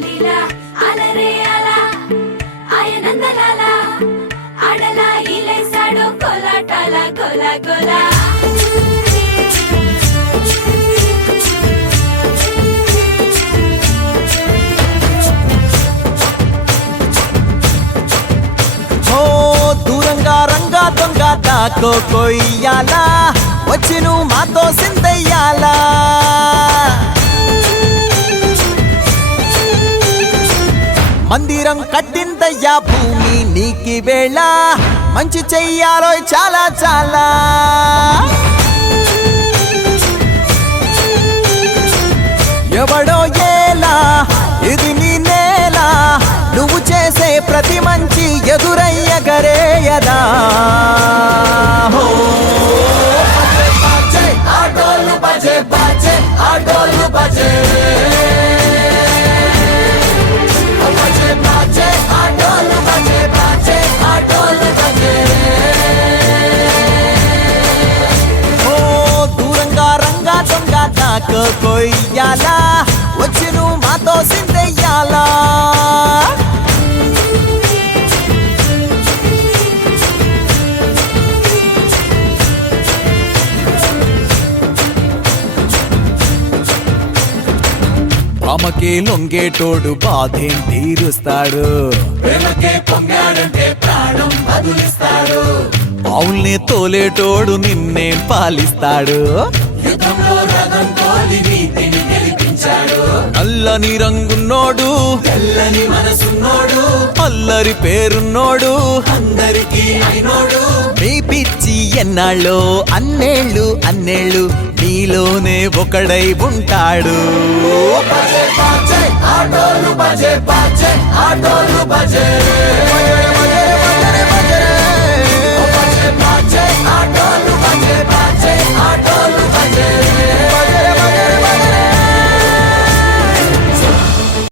లీలా అలరే అలా ఆయనందలాల ఆడలా ఇలేసాడు కోలాటాల గోలా గోలా దూరంగా రంగా దొంగ దాకో కొయ్యాలా వచ్చి నువ్వు మాతో సిందయ్యాలా మందిరం కట్టిందయ్యా భూమి నీకి వేళ మంచి చెయ్యాలో చాలా చాలా ఎవడో ఏలా ఇది నీ నేల నువ్వు చేసే ప్రతి మంచి ఎదురయ్యగరేయదా ఆటోలు బజే బజే ఆటోలు బజే బజే బజే ఆటోలు బజే బజే ఆటోలు బజే ఓ దూరంగా రంగా దొంగ దాకో కొయ్యాలా వచ్చి నువ్వు మాతో సిందెయ్యాలా ప్రేమకే లొంగేటోడు బాధేం తీరుస్తాడు ప్రేమకే పొంగాడంటే ప్రాణం బదులిస్తాడు అవుల్ని తోలేటోడు నిన్నేం పాలిస్తాడు యుద్ధంలో రథం తోలి నీతిని గెలిపించాడు నల్లని రంగున్నోడు తెల్లని మనసున్నోడు అల్లరి పేరున్నోడు అందరికీ అయినోడు మీ పిచ్చి ఎన్నాళ్ళో అన్నేళ్ళు అన్నేళ్ళు నీలోనే ఒకడై ఉంటాడు బజే బజే ఆటోలు బజే బజే ఆటోలు బజే